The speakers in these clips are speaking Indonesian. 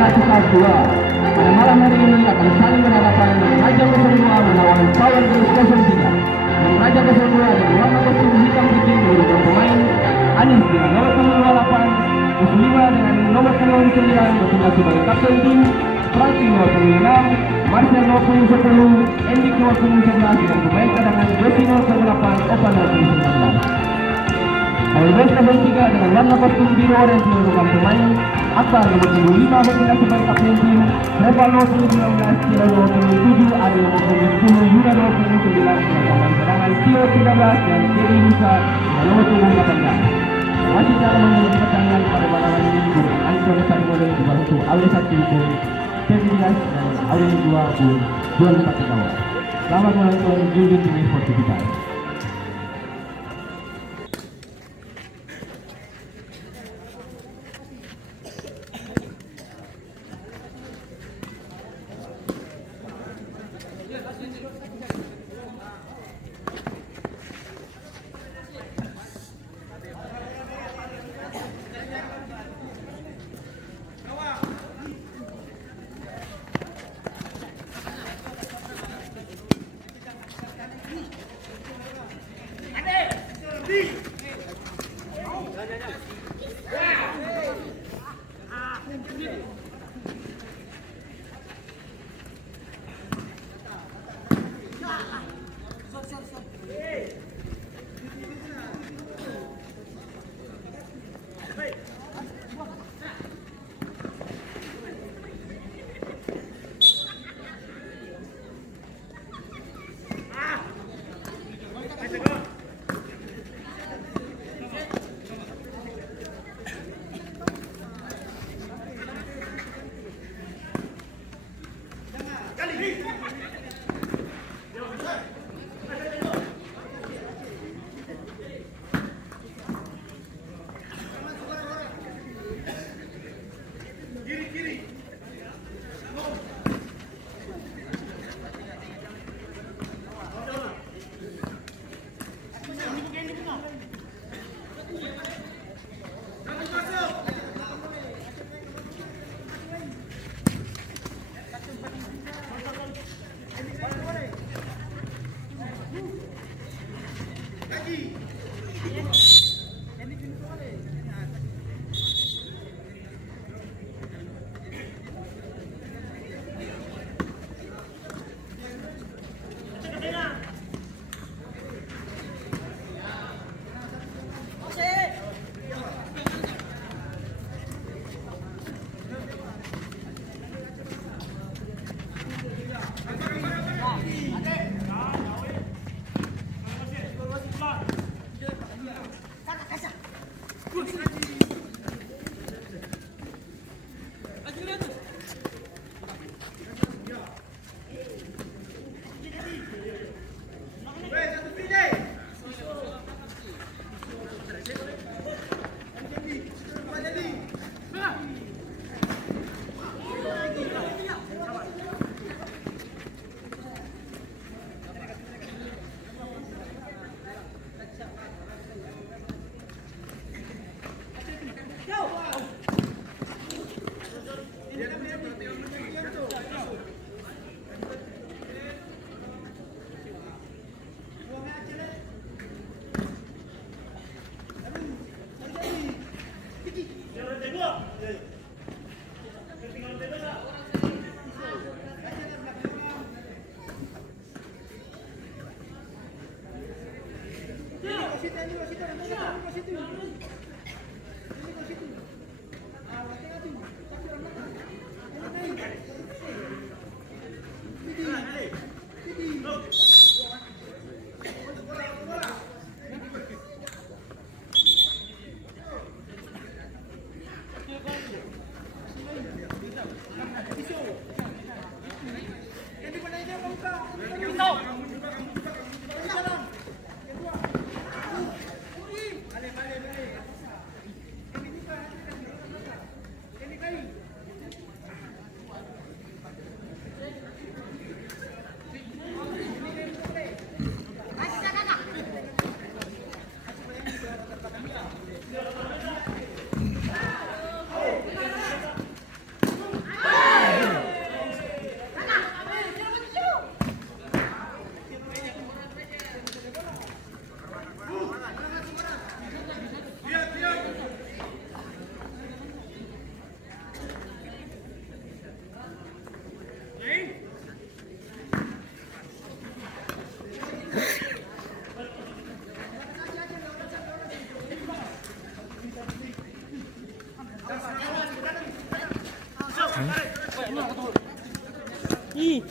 Kelas 2. Pada malam hari ini akan saling berhadapan Raja 02 melawan Power Girls 03. Dan Raja 02 dengan warna kostum hitam putih merupakan pemain Anis dengan nomor punggung 28, Musliwa dengan nomor punggung 9 bertugas sebagai kapten tim, Franky nomor punggung 6, Marcel nomor punggung 10, Endik nomor punggung 11 dengan pemain cadangan Yosi nomor punggung 8, Opa nomor punggung 19. Power Girls 03 dengan warna kostum biru orange merupakan pemain Akbar nomor punggung 5 bertugas sebagai kapten tim, Reva nomor punggung 19, Kira nomor punggung 7, Adi nomor punggung 10, Yuna nomor punggung 9 dengan pemain cadangan Tio 13 dan Jerry Musa dengan nomor punggung 18. Masih dalam memiliki pertandingan pada malam hari ini dengan Anton Sarmole dibantu Aule 1 pun Ferdinand dan Aule 2 pun Juan Patikawa. Selamat menonton Julio TV Sportivitas. Ih.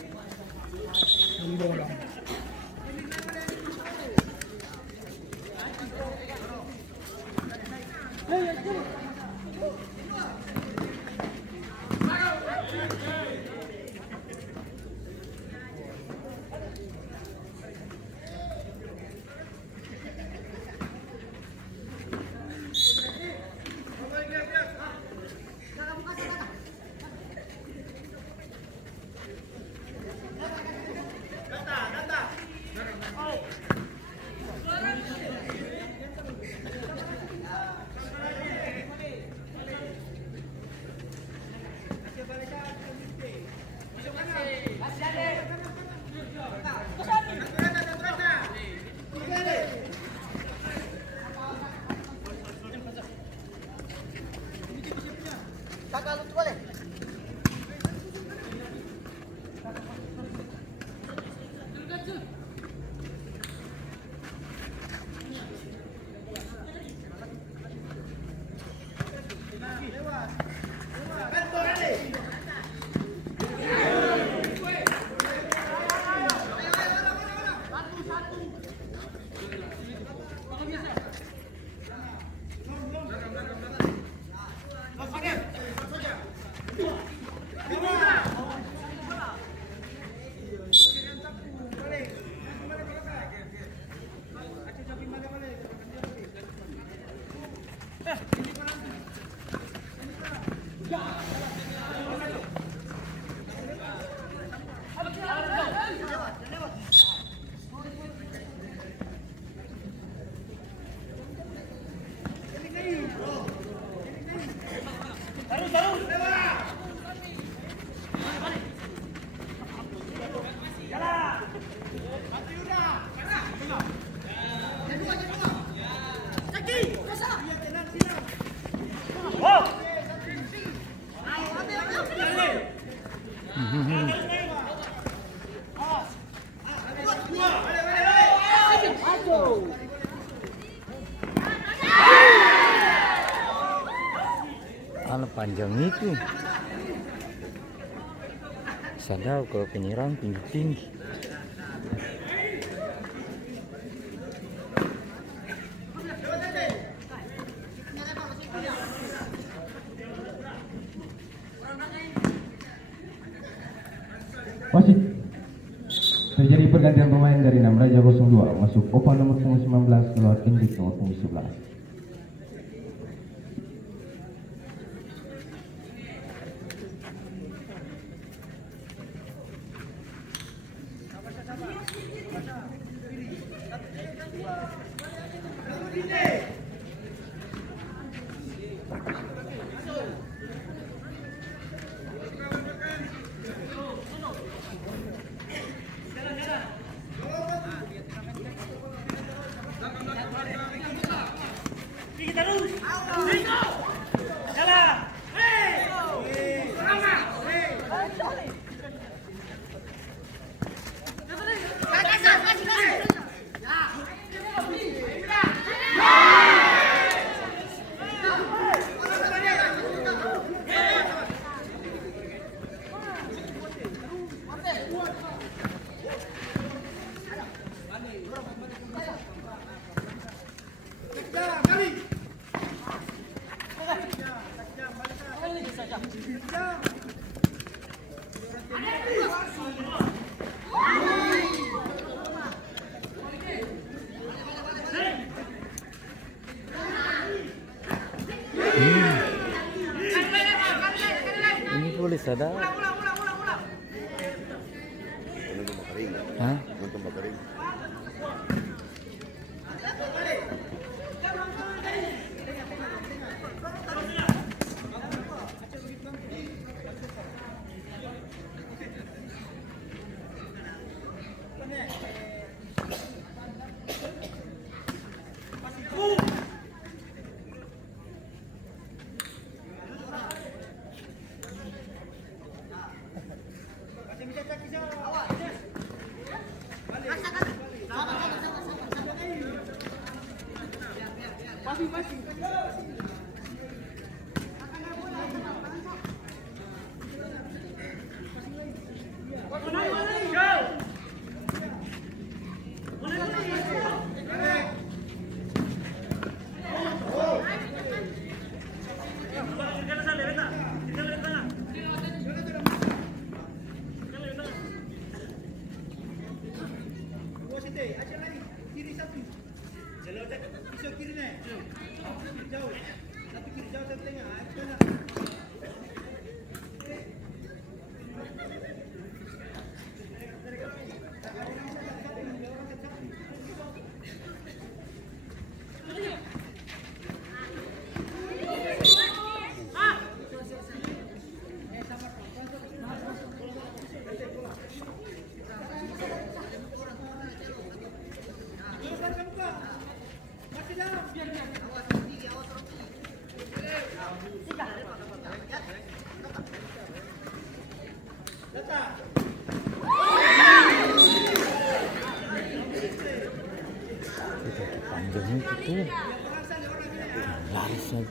Anak panjang itu sadar ke penyerang tinggi-tinggi. Wasit, terjadi pergantian pemain dari 6 Raja 02 masuk Opa nomor punggung 19 keluar Indik nomor punggung 11. Ini boleh sadar. Hah? Panjang itu tuh larisnya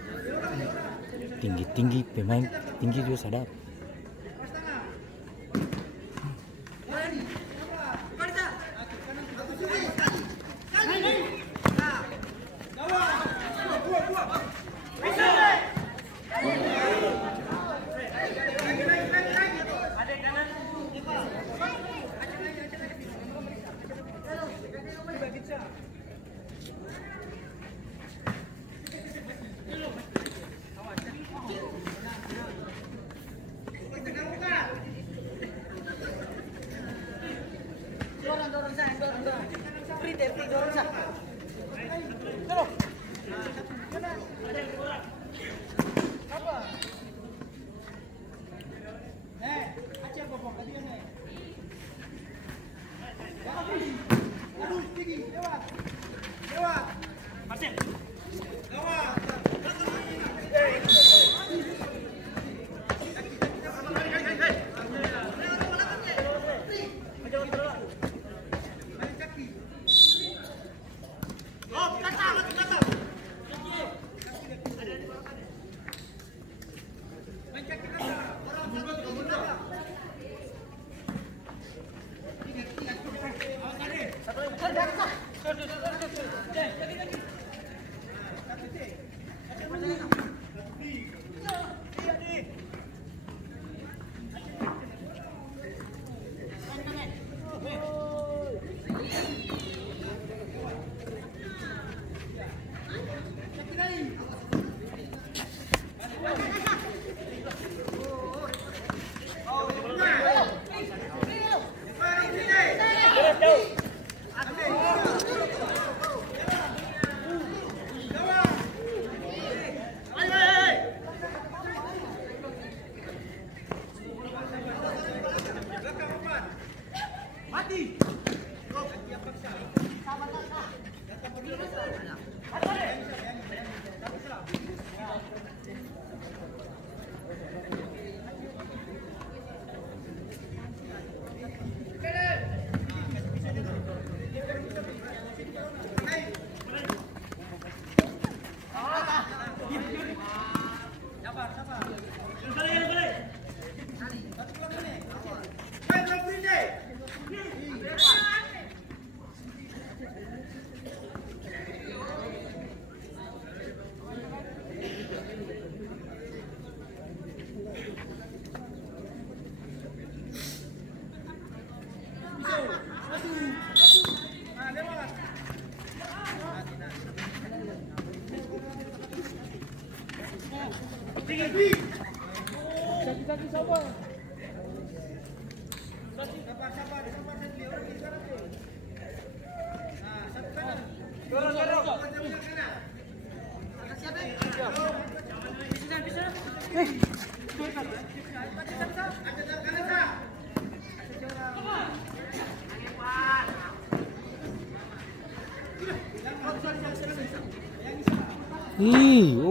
tinggi-tinggi, pemain tinggi juga sadap.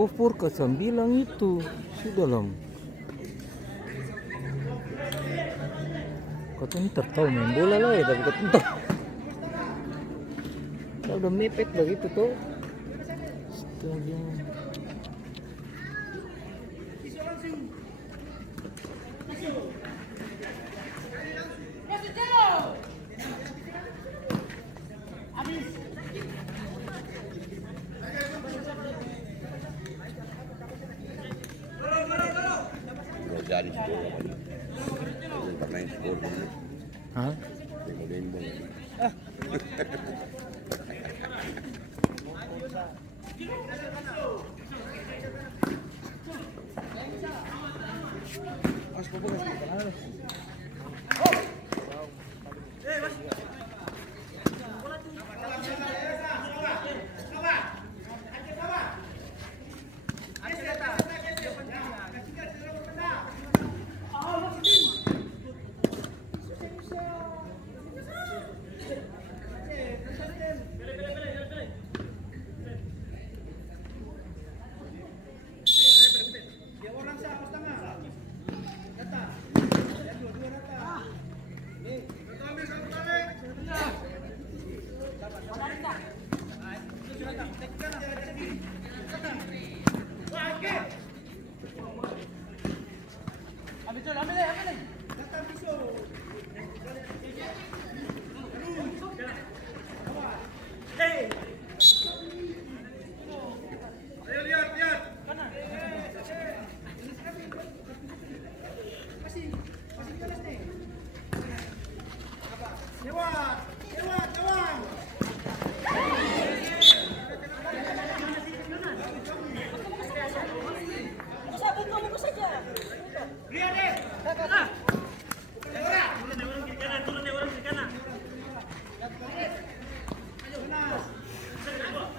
Over ke 9 itu sudah lom. Katanya tertahu main bola lah ya, tapi ketentang. Udah mepet begitu tuh. Astaga. Jadi sekolah lagi. Pernah sekolah dulu. Hah? Kemudian boleh.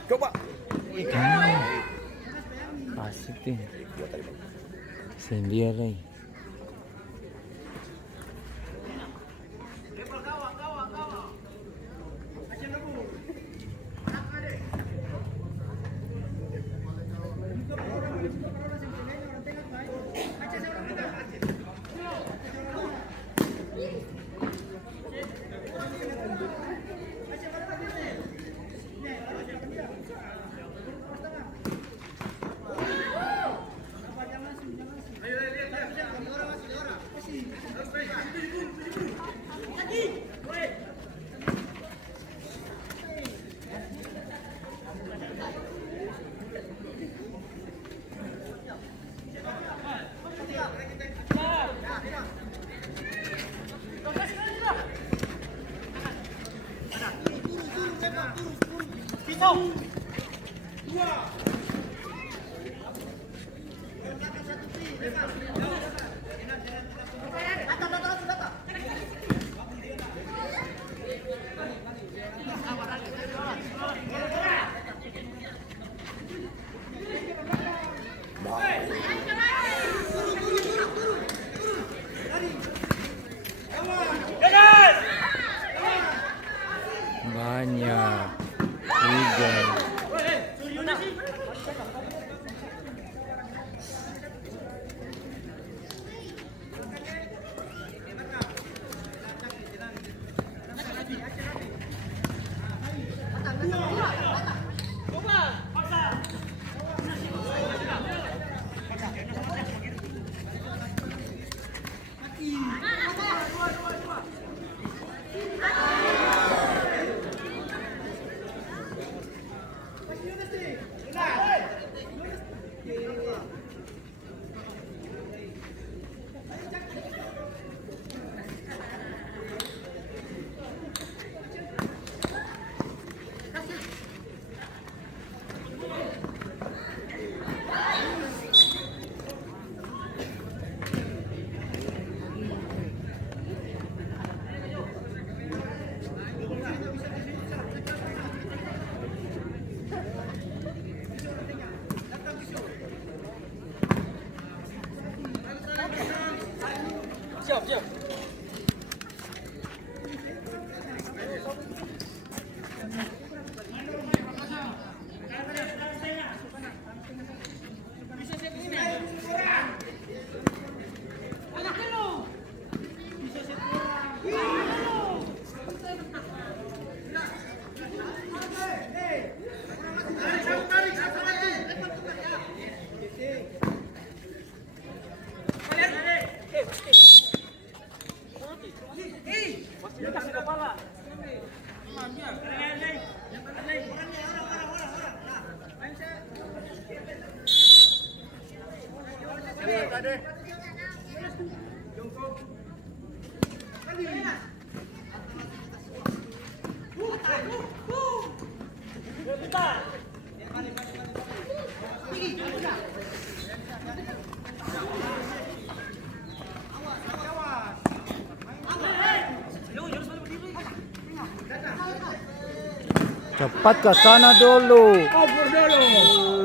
Coba. Asik nih. Sendia lagi. Banyak hujan. Siap, siap. Cepat ke sana dulu. Kabur dulu.